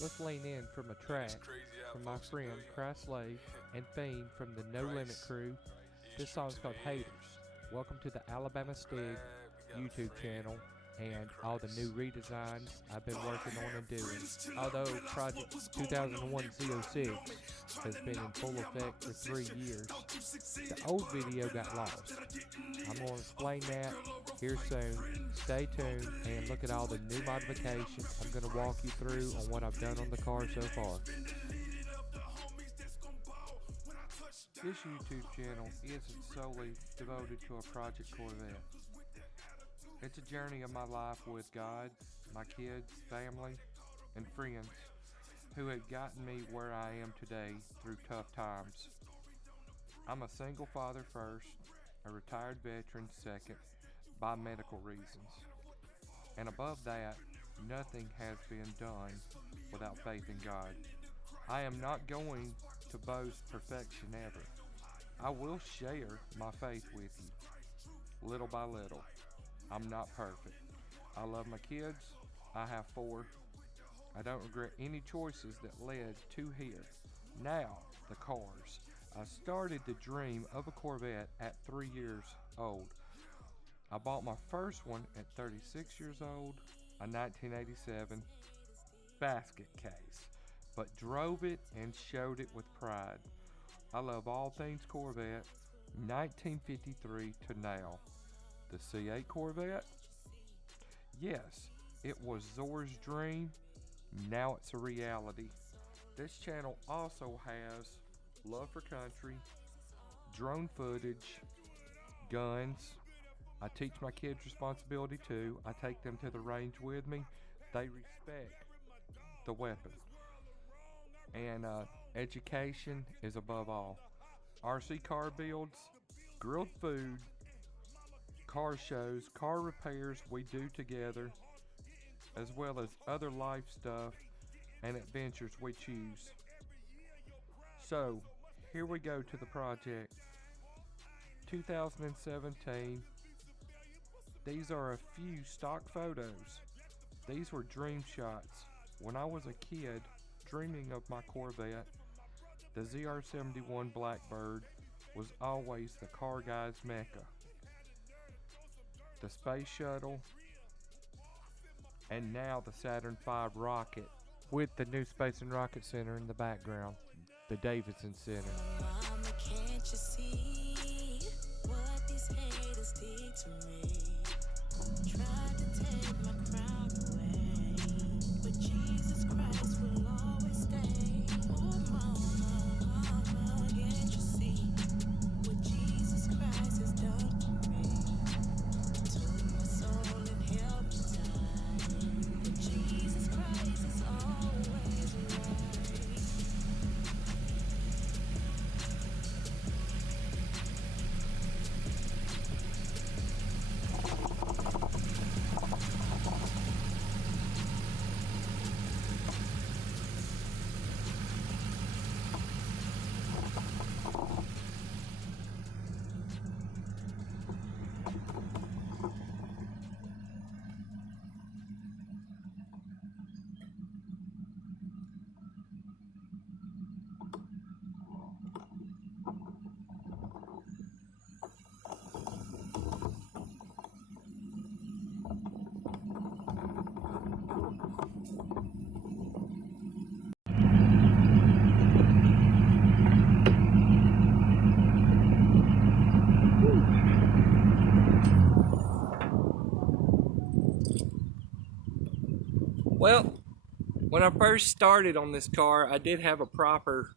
let's lean in from a track from my friend Cry Slave and Fiend from the No Limit crew. This song's called Haters. Welcome to the Alabama Stig YouTube channel and all the new redesigns I've been working on and doing. Although Project 2001 Zed06 has been in full effect for 3 years, the old video got lost. I'm going to explain that here soon. Stay tuned and look at all the new modifications I'm going to walk you through on what I've done on the car so far. This YouTube channel isn't solely devoted to a Project Corvette. It's a journey of my life with God, my kids, family, and friends who have gotten me where I am today through tough times. I'm a single father first, a retired veteran second, by medical reasons. And above that, nothing has been done without faith in God. I am not going to boast perfection ever. I will share my faith with you, little by little. I'm not perfect. I love my kids. I have 4. I don't regret any choices that led to here. Now, the cars. I started the dream of a Corvette at 3 years old. I bought my first one at 36 years old, a 1987 basket case, but drove it and showed it with pride. I love all things Corvette, 1953 to now. The C8 Corvette? Yes, it was Zor's dream. Now it's a reality. This channel also has love for country, drone footage, guns. I teach my kids responsibility too. I take them to the range with me. They respect the weapon. And education is above all. RC car builds, grilled food, car shows, car repairs we do together, as well as other life stuff and adventures we choose. So, here we go to the project. 2017. These are a few stock photos. These were dream shots. When I was a kid, dreaming of my Corvette, the ZR71 Blackbird was always the car guy's mecca. The space shuttle, and now the Saturn V rocket with the new Space and Rocket Center in the background, the Davidson Center. Mama, can't you see what these haters did to me? Tried to take my crown away, but Jesus Christ will always stay. Oh mama, can't you see what Jesus Christ has done for me? Took my soul and held me tight, but Jesus Christ is always right. Well, when I first started on this car, I did have a proper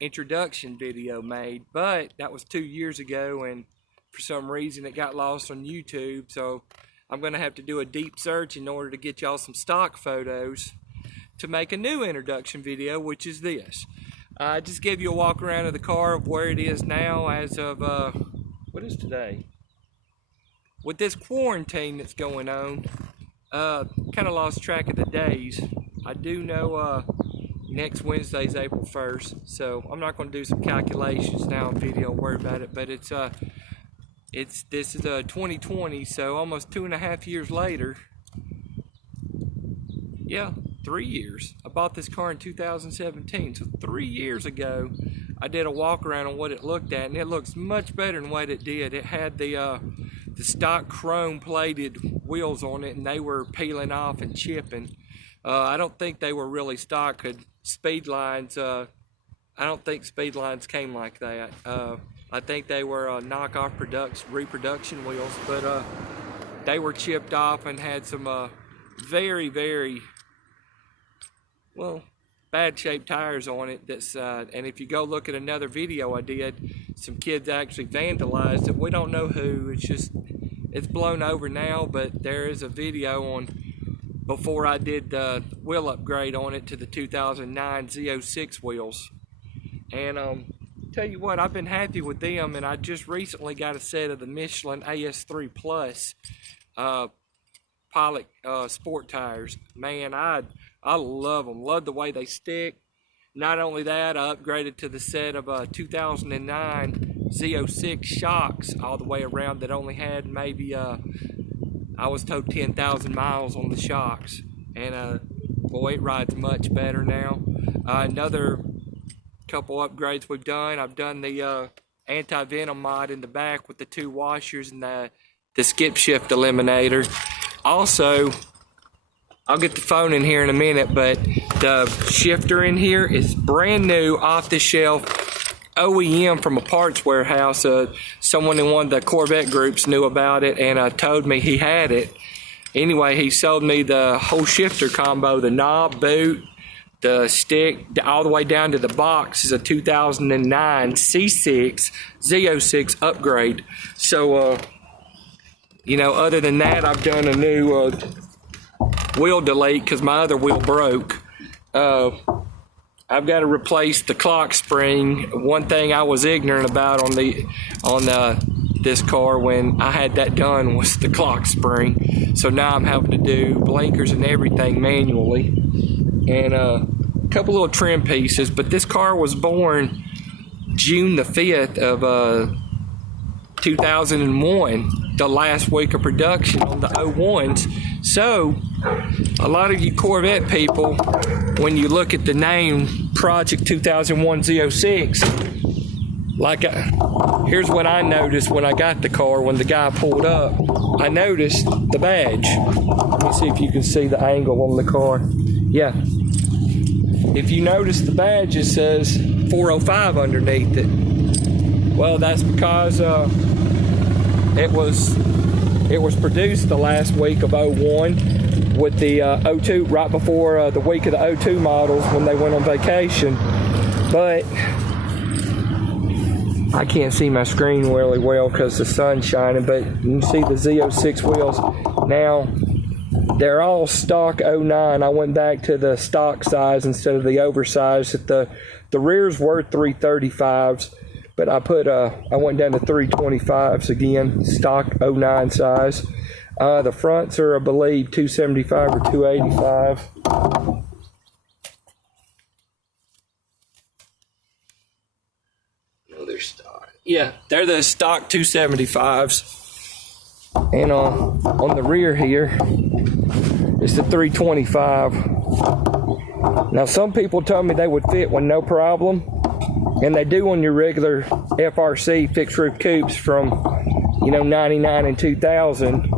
introduction video made, but that was 2 years ago, and for some reason it got lost on YouTube, so I'm going to have to do a deep search in order to get y'all some stock photos to make a new introduction video, which is this. I just gave you a walk around of the car of where it is now as of, what is today? With this quarantine that's going on, kind of lost track of the days. I do know next Wednesday's April 1st, so I'm not going to do some calculations now on video and worry about it, but this is 2020, so almost 2.5 years later. Yeah, 3 years. I bought this car in 2017, so 3 years ago I did a walk around on what it looked at, and it looks much better than what it did. It had the stock chrome plated wheels on it, and they were peeling off and chipping. I don't think they were really stock. Speed lines, I don't think speed lines came like that. I think they were knockoff reproduction wheels, but they were chipped off and had some very, very, well, bad shaped tires on it. And if you go look at another video I did, some kids actually vandalized it. We don't know who. It's blown over now, but there is a video on before I did the wheel upgrade on it to the 2009 Z06 wheels. And tell you what, I've been happy with them, and I just recently got a set of the Michelin AS3 Plus Pilot sport tires. Man, I love them. Love the way they stick. Not only that, I upgraded to the set of 2009 Z06 shocks all the way around that only had maybe, I was told 10,000 miles on the shocks. And boy, it rides much better now. Another couple upgrades we've done. I've done the anti-venom mod in the back with the 2 washers and the skip shift eliminator. Also, I'll get the phone in here in a minute, but the shifter in here is brand new, off the shelf, OEM from a parts warehouse. Someone in one of the Corvette groups knew about it and told me he had it. Anyway, he sold me the whole shifter combo, the knob, boot, the stick, all the way down to the box. Is a 2009 C6 Z06 upgrade. So, you know, other than that, I've done a new wheel delete because my other wheel broke. I've got to replace the clock spring. One thing I was ignorant about on this car when I had that done was the clock spring. So now I'm having to do blinkers and everything manually, and a couple little trim pieces. But this car was born June the 5th of 2001, the last week of production on the 01s. So a lot of you Corvette people, when you look at the name Project 2001 Z06, here's what I noticed when I got the car. When the guy pulled up, I noticed the badge. Let me see if you can see the angle on the car. Yeah, if you notice the badge, it says 405 underneath it. Well, that's because it was produced the last week of 01 with the 02, right before the week of the 02 models when they went on vacation. But I can't see my screen really well because the sun's shining, but you can see the Z06 wheels. Now, they're all stock 09. I went back to the stock size instead of the oversized. The rears were 335s. But I went down to 325s again, stock 09 size. The fronts are, I believe, 275 or 285. No, they're stock. Yeah, they're the stock 275s. And on the rear here, it's the 325. Now, some people told me they would fit with no problem. And they do on your regular FRC fixed roof coupes from, 99 and 2000.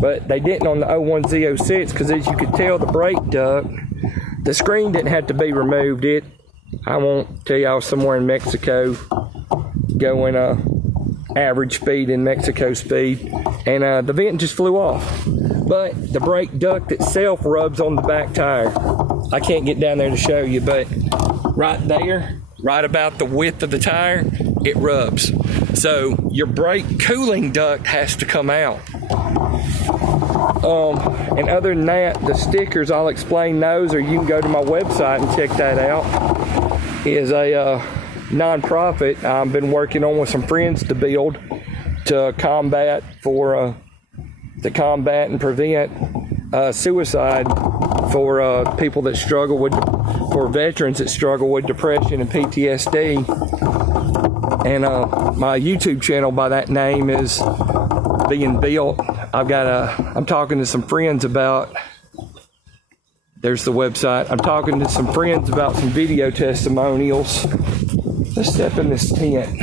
But they didn't on the 01 Z06 because, as you could tell, the brake duct, the screen didn't have to be removed. I won't tell you, I was somewhere in Mexico going average speed in Mexico speed. And the vent just flew off. But the brake duct itself rubs on the back tire. I can't get down there to show you, but right there, right about the width of the tire, it rubs. So your brake cooling duct has to come out. And other than that, the stickers, I'll explain those, or you can go to my website and check that out. Is a non-profit I've been working on with some friends to build to combat and prevent suicide for people that struggle with, for veterans that struggle with depression and PTSD. And my YouTube channel by that name is being built. I'm talking to some friends about There's the website. I'm talking to some friends about some video testimonials. Let's step in this tent.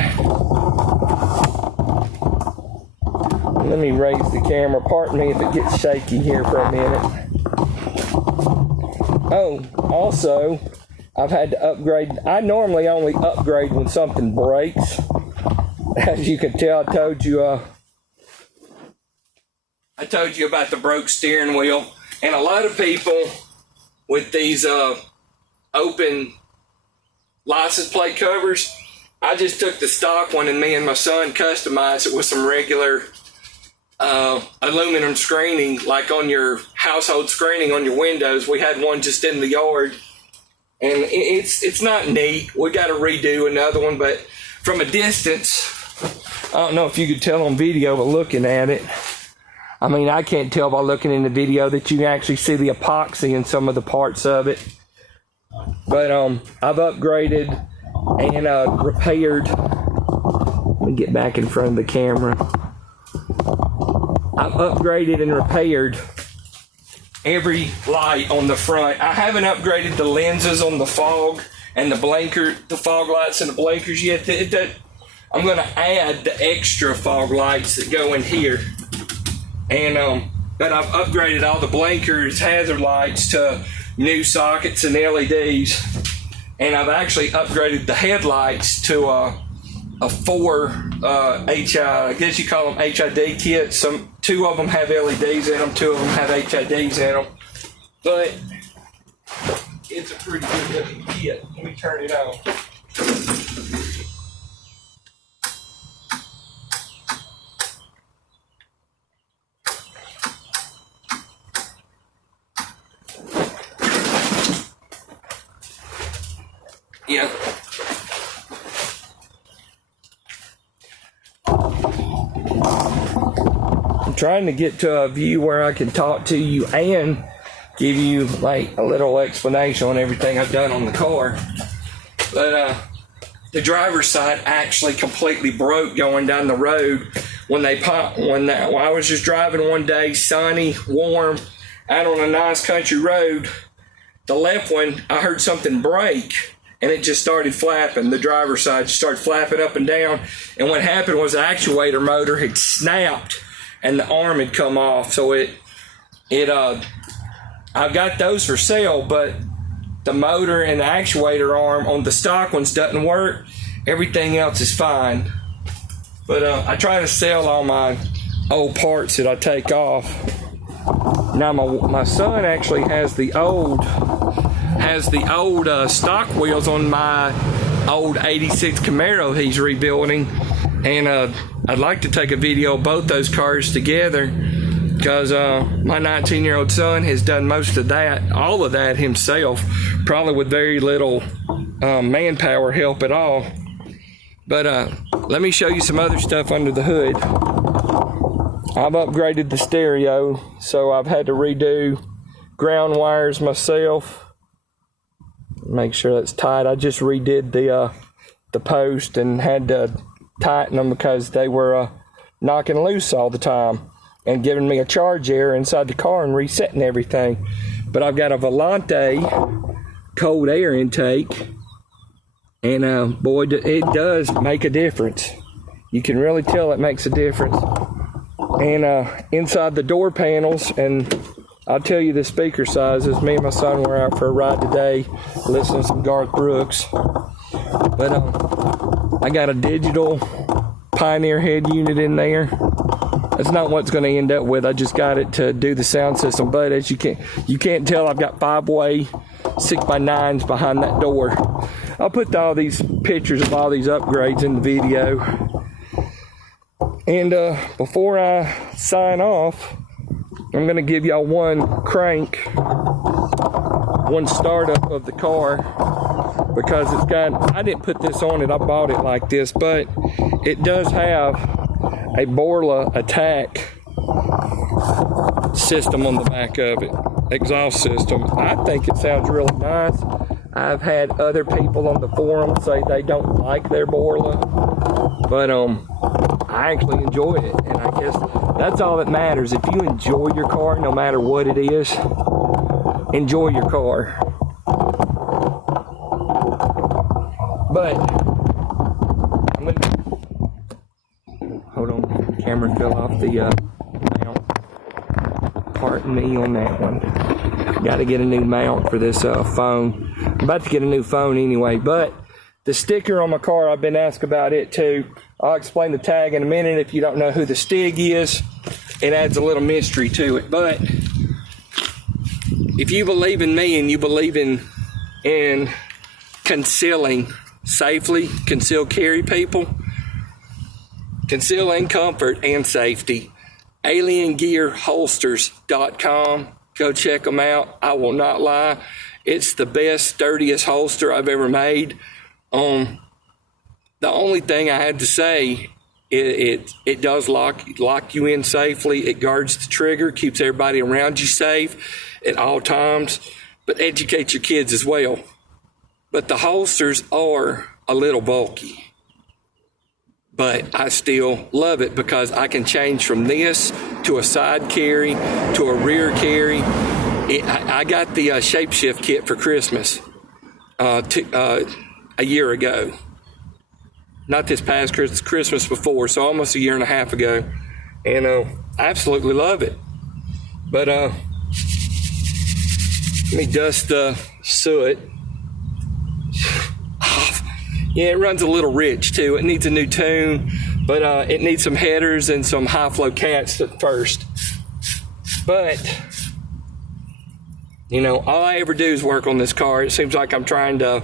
Let me raise the camera. Pardon me if it gets shaky here for a minute. Oh, also, I've had to upgrade. I normally only upgrade when something breaks. As you can tell, I told you about the broke steering wheel. And a lot of people with these open license plate covers, I just took the stock one and me and my son customized it with some regular aluminum screening, like on your household screening on your windows. We had one just in the yard, and it's not neat. We got to redo another one, but from a distance, I don't know if you could tell on video, but looking at it, I mean, I can't tell by looking in the video that you can actually see the epoxy in some of the parts of it. But I've upgraded and repaired. Let me get back in front of the camera. I've upgraded and repaired every light on the front. I haven't upgraded the lenses on the fog and the fog lights and the blinkers yet. I'm going to add the extra fog lights that go in here. And but I've upgraded all the blinkers, hazard lights to new sockets and LEDs. And I've actually upgraded the headlights to a 4 I guess you call them HID kits. Two of them have LEDs in them, 2 of them have HIDs in them. But it's a pretty good looking kit. Let me turn it on. Yeah. I'm trying to get to a view where I can talk to you and give you like a little explanation on everything I've done on the car. But the driver's side actually completely broke going down the road when I was just driving one day, sunny, warm, out on a nice country road. The left one, I heard something break. And it just started flapping. The driver's side just started flapping up and down. And what happened was the actuator motor had snapped and the arm had come off. So I got those for sale, but the motor and the actuator arm on the stock ones doesn't work. Everything else is fine. But I try to sell all my old parts that I take off. Now my son actually has the old stock wheels on my old 86 Camaro he's rebuilding, and I'd like to take a video of both those cars together because my 19-year-old son has done most of that, all of that himself, probably with very little manpower help at all. But let me show you some other stuff under the hood. I've upgraded the stereo, so I've had to redo ground wires myself. Make sure that's tight. I just redid the post and had to tighten them because they were knocking loose all the time and giving me a charge error inside the car and resetting everything. But I've got a Volante cold air intake, and boy, it does make a difference. You can really tell it makes a difference. And inside the door panels, and I'll tell you the speaker sizes. Me and my son were out for a ride today, listening to some Garth Brooks. But I got a digital Pioneer head unit in there. That's not what it's going to end up with. I just got it to do the sound system. But as you can't tell, I've got 5-way 6x9s behind that door. I'll put all these pictures of all these upgrades in the video. And before I sign off, I'm going to give y'all one startup of the car, because I didn't put this on it, I bought it like this, but it does have a Borla attack system on the back of it, exhaust system. I think it sounds really nice. I've had other people on the forum say they don't like their Borla, but I actually enjoy it, and I guess that's all that matters. If you enjoy your car, no matter what it is, enjoy your car. But I'm gonna hold on. Camera fell off the mount. Pardon me on that one. Got to get a new mount for this phone. I'm about to get a new phone anyway. But the sticker on my car, I've been asked about it too. I'll explain the tag in a minute. If you don't know who the Stig is, it adds a little mystery to it. But if you believe in me and you believe in concealing safely, concealed carry people, conceal in comfort and safety, aliengearholsters.com. Go check them out. I will not lie. It's the best, sturdiest holster I've ever made. The only thing I had to say, it does lock you in safely. It guards the trigger, keeps everybody around you safe at all times, but educate your kids as well. But the holsters are a little bulky. But I still love it because I can change from this to a side carry to a rear carry. I got the Shapeshift kit for Christmas a year ago. Not this past Christmas before, so almost a year and a half ago. And I absolutely love it. But let me dust the soot. Yeah, it runs a little rich too. It needs a new tune, but it needs some headers and some high flow cats at first. But, you know, all I ever do is work on this car. It seems like I'm trying to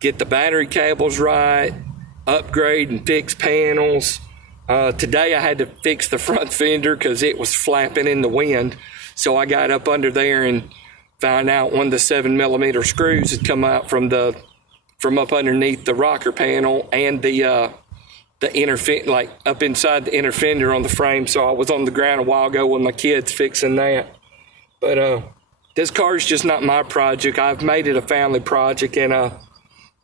get the battery cables right, upgrade and fix panels. Today I had to fix the front fender because it was flapping in the wind. So I got up under there and found out one of the 7mm screws had come out from up underneath the rocker panel and the inner like up inside the inner fender on the frame. So I was on the ground a while ago with my kids fixing that. But this car is just not my project. I've made it a family project, and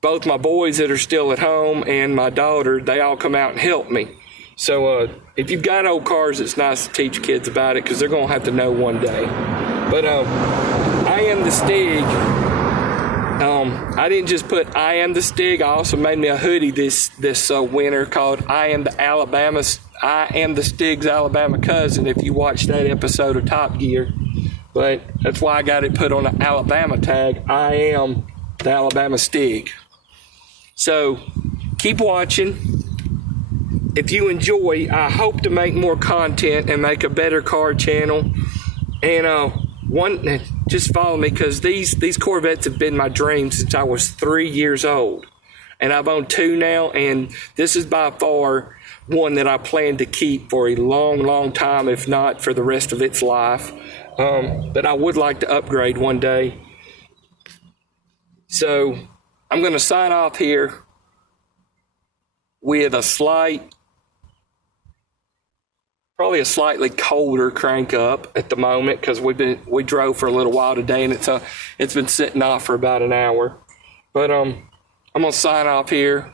both my boys that are still at home and my daughter, they all come out and help me. So if you've got old cars, it's nice to teach kids about it because they're going to have to know one day. But I am the Stig. I didn't just put I am the Stig. I also made me a hoodie this winter called I am the Stig's Alabama cousin, if you watched that episode of Top Gear. But that's why I got it put on an Alabama tag. I am the Alabama Stig. So keep watching. If you enjoy, I hope to make more content and make a better car channel. And just follow me, because these Corvettes have been my dream since I was 3 years old. And I've owned two now, and this is by far one that I plan to keep for a long, long time, if not for the rest of its life. But I would like to upgrade one day. So I'm going to sign off here with probably a slightly colder crank up at the moment, because we drove for a little while today, and it's been sitting off for about an hour. But I'm gonna sign off here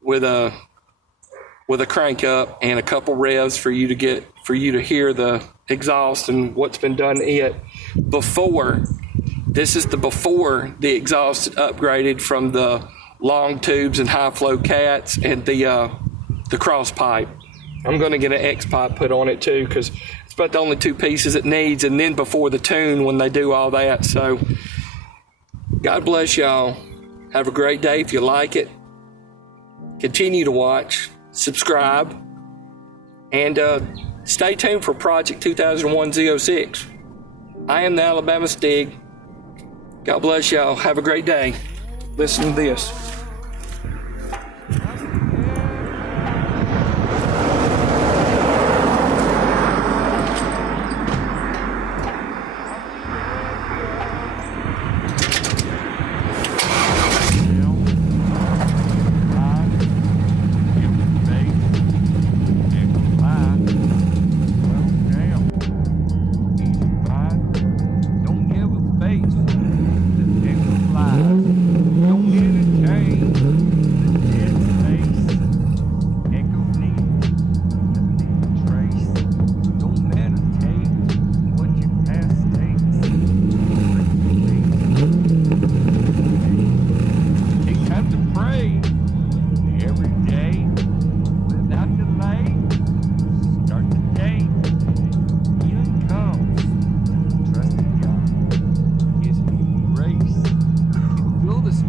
with a crank up and a couple revs for you to hear the exhaust and what's been done to it before. This is before the exhaust is upgraded from the long tubes and high flow cats and the cross pipe. I'm going to get an X pipe put on it too, because it's about the only two pieces it needs, and then before the tune when they do all that. So God bless y'all. Have a great day. If you like it, continue to watch, subscribe, and stay tuned for Project 2001 Zed06. I am the Alabama Stig. God bless y'all. Have a great day. Listen to this. Don't give a face. Don't get it changed.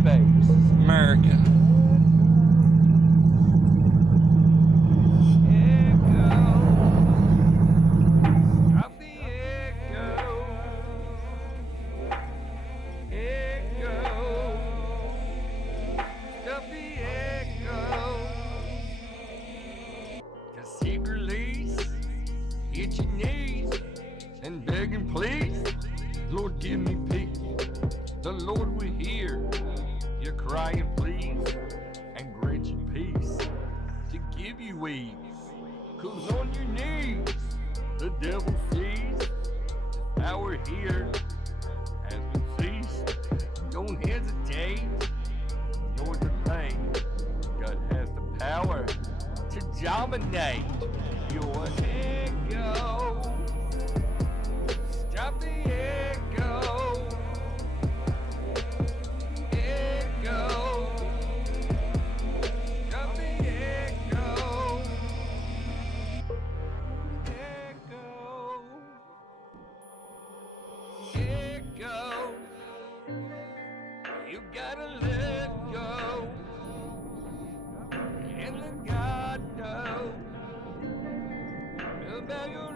space. America. Hit your knees and begging, please, Lord, give me peace. The Lord will hear your crying, please, and grant you peace to give you ease. 'Cause on your knees, the devil sees power here has been seized. Don't hesitate nor delay. God has the power to dominate your ego. Stop the echo. Echo. Stop the echo. Echo. Echo. You gotta let go and let God know about your